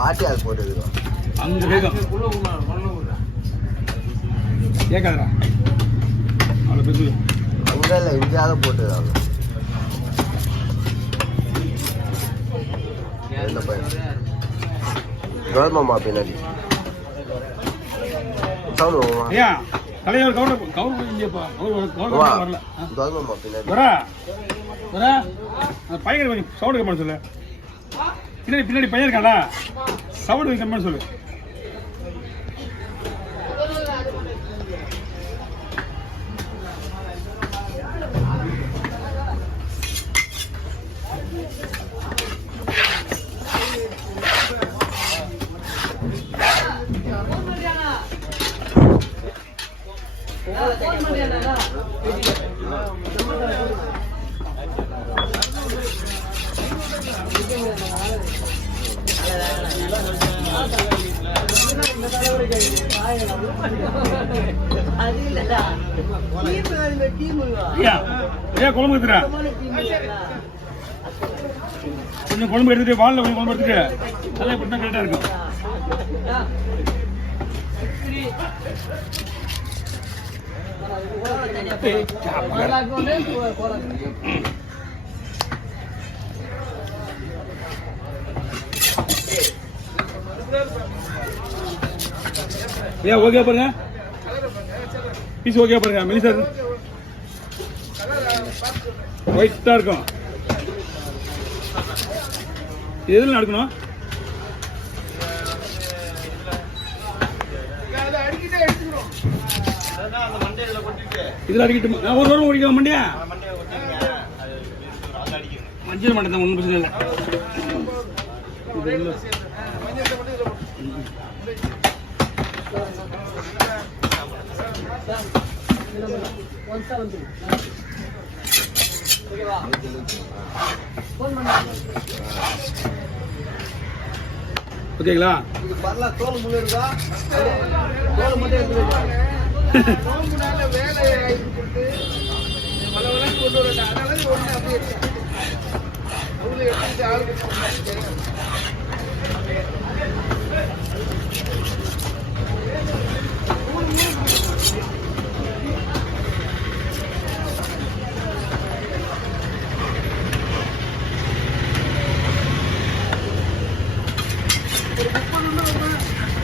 பாட்டி அது போட்டுருக்கோம் அங்கே வேகம் கேட்காதரா அவ்வளோ பேசு அங்கே இல்லை இந்தியாவது போட்டுருக்காங்க இந்த பையன் கவர்மாமா பின்னாடி சவுண்ட் ஐயா தலைவர் கவுண்டர் இல்லையாப்பா வரல கவர்மாமா பின்னாடி வரா பையன் கொஞ்சம் சவுண்டு கம்மி சொல்லு பின்னாடி பையன் இருக்கான்ல சவுண்டு கம்மி சொல்லு குழம்பு எடுத்துற கொஞ்சம் குழம்பு எடுத்துட்டு வாழல கொஞ்சம் குழம்பு எடுத்துட்டு நல்லா இப்படி தான் கரெக்டா இருக்கும் ஏன் ஓகே பாருங்க பீஸ் ஓகே பாருங்க மெலிசா ஒயிட்டா இருக்கும் எதுல நடக்கணும் இதுல அடிக்கிட்டு ஒரு வாரம் ஓடிக்க மண்டியா மஞ்சள் மண்டை தான் ஒன்றும் பிரச்சனை இல்லை ஓகேங்களா தோல் முழுதா தோல் மட்டும் எடுத்து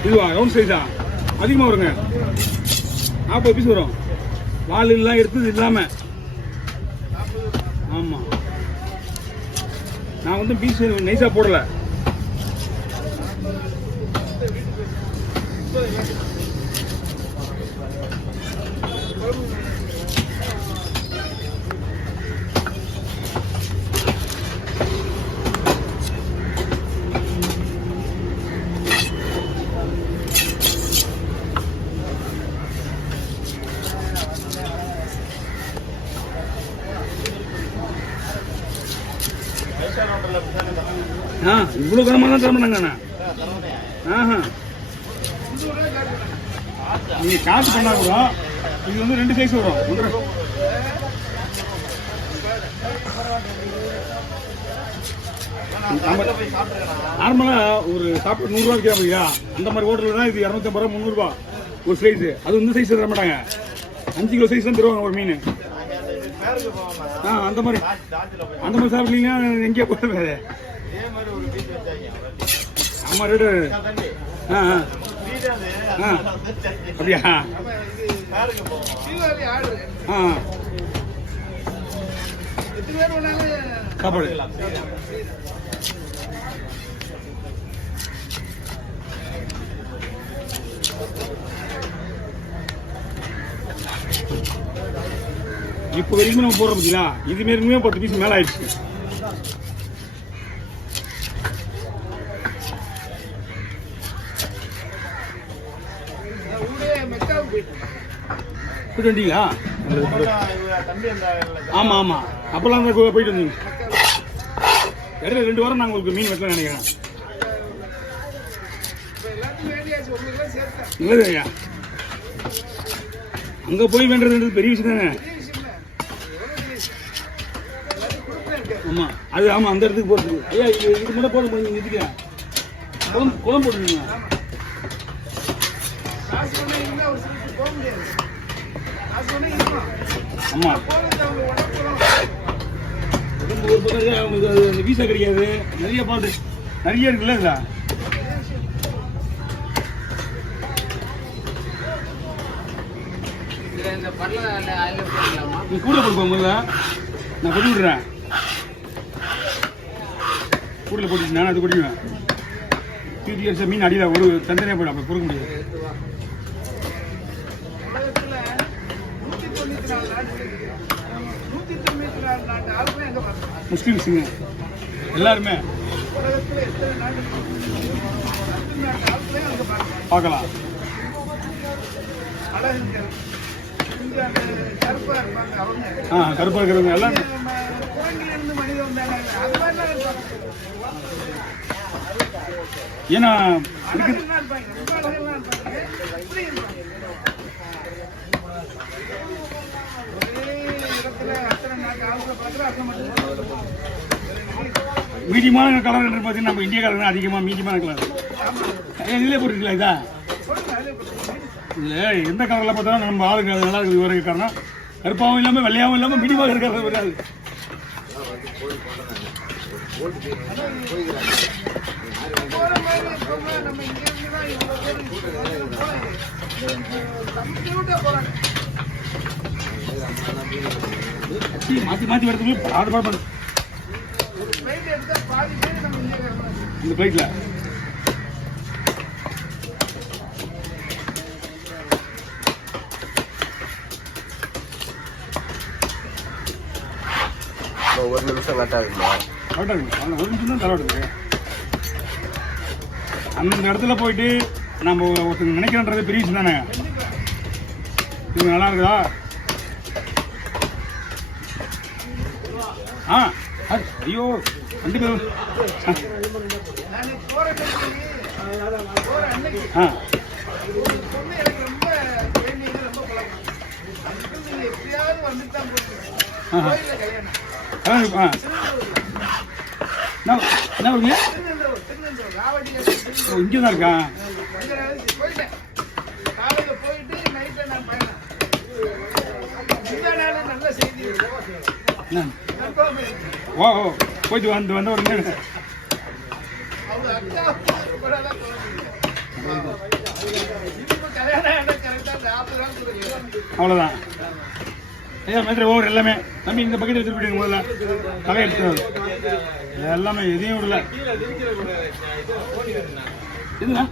இதுவா ரவுண்ட் சைஸா அதிகமாக வருங்க 40 பீஸ் வரும் வால் எல்லாம் எடுத்தது இல்லாம ஆமா நான் வந்து பீஸ் நைஸா போடல இவ்வளோ கனமாக தான் தர மாட்டாங்கண்ணா நீங்கள் காசு பண்ணா கூட இது வந்து 2 சைஸ் வரும் நார்மலாக ஒரு சாப்பாடு 100 ரூபா விற்கிறா இல்லையா அந்த மாதிரி ஹோட்டலில் தான் இது 250 ரூபா 300 ரூபா ஒரு சைஸு அது இந்த சைஸ் தர மாட்டாங்க 5 கிலோ சைஸ் தான் தருவாங்க ஒரு மீன் அந்த மாதிரி சாப்பிட்டீங்கன்னா எங்கேயா போகிறது ஆமா ரேட்டு அப்படியா சாப்பாடு இப்போ வரைக்கும் நம்ம போடுறோம் பார்த்தீங்களா இது மாரி 10 பீஸ் மேலே ஆயிடுச்சு போயிட்டு வந்தீங்களா ஆமா ஆமா அப்பெல்லாம் போயிட்டு வந்தீங்க இடையில 2 வாரம் நாங்கள் உங்களுக்கு மீன் வைக்கலாம் நினைக்கிறேன் நல்லது ஐயா அங்கே போய் வேண்டதுன்றது பெரிய விஷயம் தானே ஆமாம் அது ஆமாம் அந்த இடத்துக்கு போகிறது ஐயா இது மட்டும் போட முடியும் இதுக்கு குளம் போட்டுருங்க. ஆமா உடம்பு ஒரு பக்கம் அவங்களுக்கு அந்த வீசா கிடைக்காது. நிறைய பாட்டு நிறைய இருக்குல்ல இதுல. நீ கூட போடுப்போம் முதல்ல, நான் கொட்டி விடுறேன். கூடல போட்டு நான் அது கொட்டிடுவேன். தூக்கி அடிச்சா மீன் அடியில் ஒரு தந்தனையாக போயிடும், அப்போ பொறுக்க முடியாது. முஸ்லீம்ஸுங்க எல்லாருமே பார்க்கலாம். கருப்பா இருக்கிறவங்க எல்லாம் ஏன்னா மீடியமான கலர் பார்த்தீங்கன்னா நம்ம இந்திய கலர் அதிகமாக மீடியமான கலர் இதிலே போட்டுருக்கீங்களா? இதா இல்லை எந்த கலரில் பார்த்தாலும் நம்ம ஆளுங்க அது நல்லா இருக்குது. வரைக்கும் காரணம் கருப்பாகவும் இல்லாமல் வெள்ளையாகவும் இல்லாமல் மீடியமாக இருக்கிறது வராது. மாற்றி மாற்றி வரதுக்குள்ள பாடுபாடு இந்த பிளைட்ல ஒரு நிமிஷம் கரெக்டாக இருக்குமா? கரெக்டாக இருக்கும். ஒரு நிமிஷம் தான் தலைவடுங்க. அந்த இடத்துல போயிட்டு நம்ம ஒருத்தங்க நினைக்கிறன்றது பெரிய விஷயம் தானே. இது நல்லா இருக்குதா? ஐயோ கண்டிப்பா. இங்கதான் இருக்கா? ஓ போயிட்டு வந்த உடனே அவ்வளோதான். ஐயா மேத்திர ஓவர் எல்லாமே தம்பி இந்த பக்கெட் எடுத்துட்டு போயிடுங்க. முதல்ல தலை எடுத்து எல்லாமே எதையும் விடல. இதுங்க